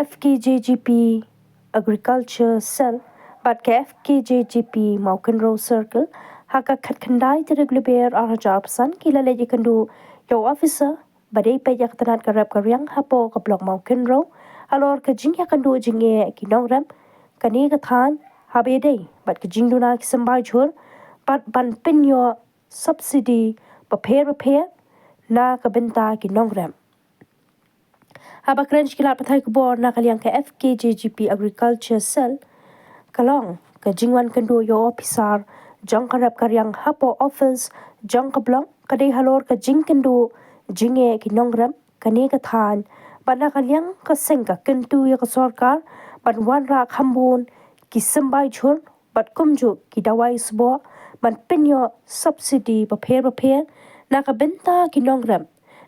KFKJGP Agriculture Cell but KFKJGP Maukan Row Circle haka khandai tergleber arjar pesan kila leje kendu yo officer badai pejak tenat karab karyang hapo ke blok Maukan Row alor ke jing ya kendu jinge kinong ram kani ke than habedai bat ke jing duna kisambai jhur bat ban pinyo subsidy repair na kabenta kinong ram haba krench kilat pathai kubor na kaliang ke FKJGP Agriculture Cell kalong ke jingwan kendu yo officer jong karab karyang hapo office jong kablong kadai halor ke jing kendu jinge kinongram kani ka than bana kaliang ka sengka kentu ya ka sarkar ban wan ra khambun ki sambai chur bat kumju ki dawai sbo ban pinyo subsidy repair na ka benta kinongram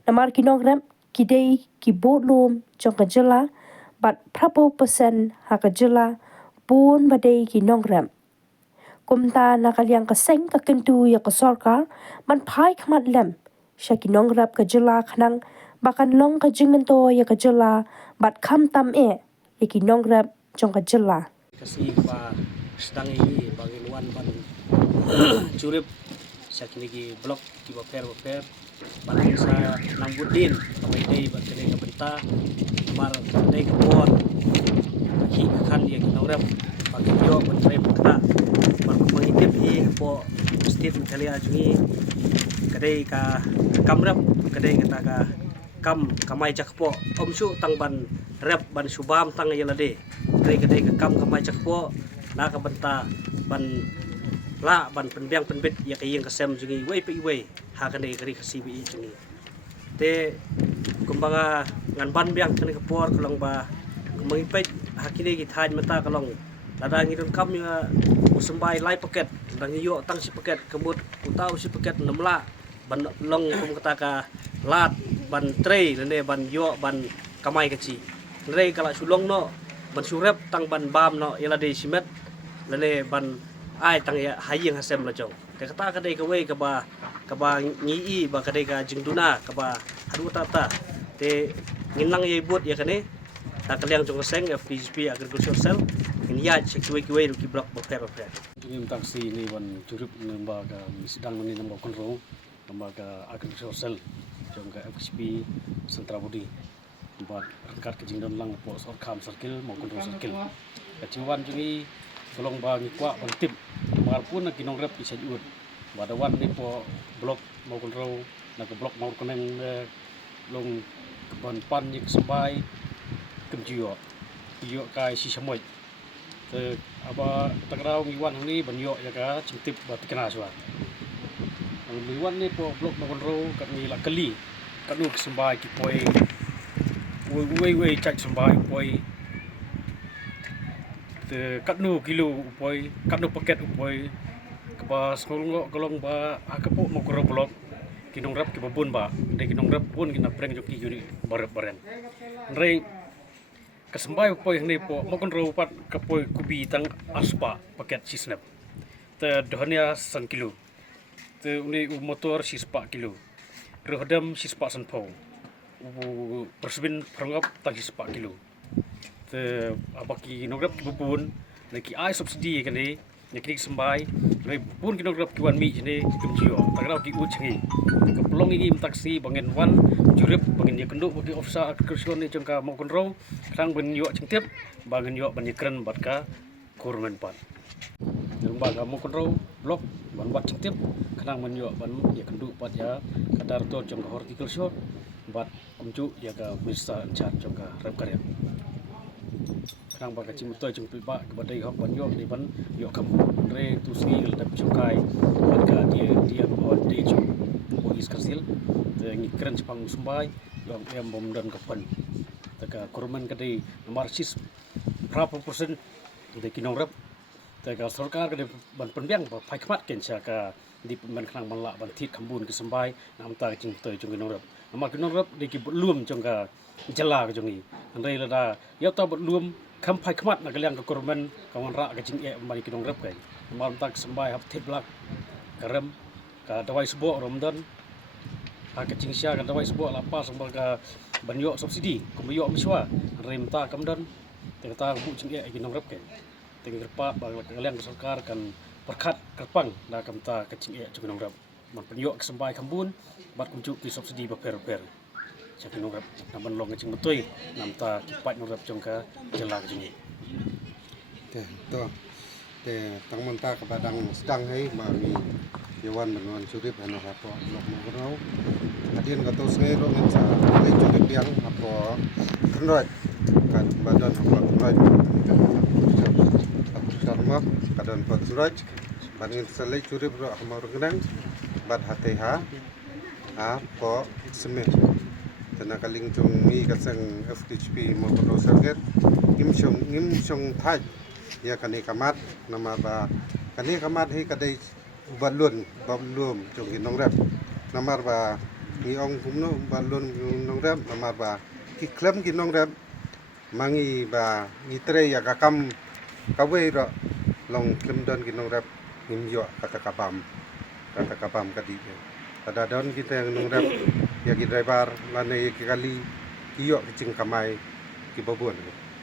namar kinongram kidei ki bolum jong ka jela bat prapo persen ha ka jela bun badai kinongram kumta na kaliang ka seng ka kentu ya ka sarkar man phai khmat lem shaki nongrap ka jela khnang bakan long ka jingmento ya ka jela bat kham tam ya ki nongrap jong ka jela kasi pa sedang ini bagi luan ban curip shaki lagi blok ki repair ban sa nambudin kamai dei ban kene ka benta mar dei ka bon ki kan dia ki nongrap bagi yo ban trai bukta ban mengitip hi po state kali ajungi kadai ka kamrap kadai kata ka kam kamai jakpo omsu tang ban rep ban subam tang yelade kadai ka kam kamai jakpo na ka benta ban la ban penbiang penbit ya kayeng kasem jungi wei pe wei ha kadai kari kasibi jungi te kumbaga ngan ban biang kani kapor kalong ba kumangipet hakine ki thain mata kalong ladang idon kam ya sembai lai paket dang yo tang si paket kemut utau si paket namla ban long kum kata ka lat ban trei lene ban yo ban kamai kaci lene kala sulong no ban surep tang ban bam no yala de simet lene ban ai tang ya hayeng hasem la jong te kata ka dei ka wei ka ba ngi i ba ka dei ka jingduna ka ba hadu tata te nginlang ye bot ya kane ta kaliang jong seng FKJGP Agriculture Cell ini ya cek kiwe ki blok repair ini taksi ini wan curip lembaga sedang ini lembaga kontrol lembaga Agriculture Cell jongga FKJGP Sentra Budi buat rengkat ke jingdon lang po sorkam circle mau kontrol circle kaciwan jungi tolong bagi kuak bang tip marpun nak kinong rep bisa diut pada wan ni po blok mau kontrol nak blok mau koneng long ban pan yik sampai kemjio iyo kai si samoy te apa takrau miwan ni banyo ya ka cintip bat kena suat miwan ni po blok mau kontrol kat ni la kali kat nu sampai ki poi wei cak sampai poi te kat nu kilo upoi kat nu paket upoi ke ba skolong kolong ba akapo mo kro blok kinong rap ki babun ba de kinong rap pun kina preng joki juri bareng rei kesembai upoi ni po mo kontrol pat kapoi kubi tang aspa paket sisnap te dohania 1 kilo te uni motor sispa kilo rohdam sispa sanpo persebin perangap tang sispa kilo te abaki nograp bubun lagi ai subsidi kene nekrik sembai le pun kinograp kiwan mi jene kemjio tagrau ki uchngi kepelong igi taksi bangen wan jurip bangen ye kenduk bagi ofsa agriculture ni jengka mau kontrol krang ben yo cengtip bangen yo ban kren batka kurmen pat lembaga mau kontrol blok ban wat cengtip krang men yo ban ye kenduk pat ya kadar to jengka horticulture bat kumju ya ka minister chat jengka rep karya krang ba kacim toy jeng piba ke badai hok ban yo ni ban yo kam re tu ski dap chukai bat ka dia ko de chu polis kasil te ngi kren sepang sumbai yang em bom dan kapan taka kurman ka de marxis berapa persen de kinong rap taka sarkar ka de ban penbiang ba phai khmat ken cha ka di ban khang ban la ban thit khambun ke sambai nam ta jing toy jung kinong rap ama kinong rap de ki luom jong ka jala ka jongi andai la da yo ta bot luom kham phai khmat na kaliang ka kurman kawan ra ka jing e mari kinong rap kai mam tak sambai hap thit blak karam ka dawai subo romdan kecing sia kan tawai sebuah lapas sebagai banyo subsidi kumbiyo miswa rem ta kamdan tengta bu cing e ginong rep ke teng gerpa bang kalian sarkar kan perkat kerpang da kamta kecing e ginong rep man penyo kesembai kambun bat kunjuk ki subsidi baper ginong rep naban long cing betoi namta cepat nong rep jongka jelak jing to te tang manta ka badang sedang hai ma mi yawan benwan surip hana hapo lok mo grau adien ka to sai ro ngan sa le chu piang apo khnroi kan badan apo khnroi sarma kadan pot suraj bangin salai curip ro hamar ngang bad hate ha po semen tana kaling chung mi kasang FHP mo ko sarget ngim song thai ya kani kamat nama ba kani kamat hi kadai balun chung nong rap namar ba ni ong kumno balun nong rap namar ba ki klem ki nong rap mangi ba ni tre ya kakam kawe ro long klem don ki nong rap nim yo kata kabam kadi pada don kita yang nong rap ya ki driver lane ki kali ki yo ki cing kamai ki babun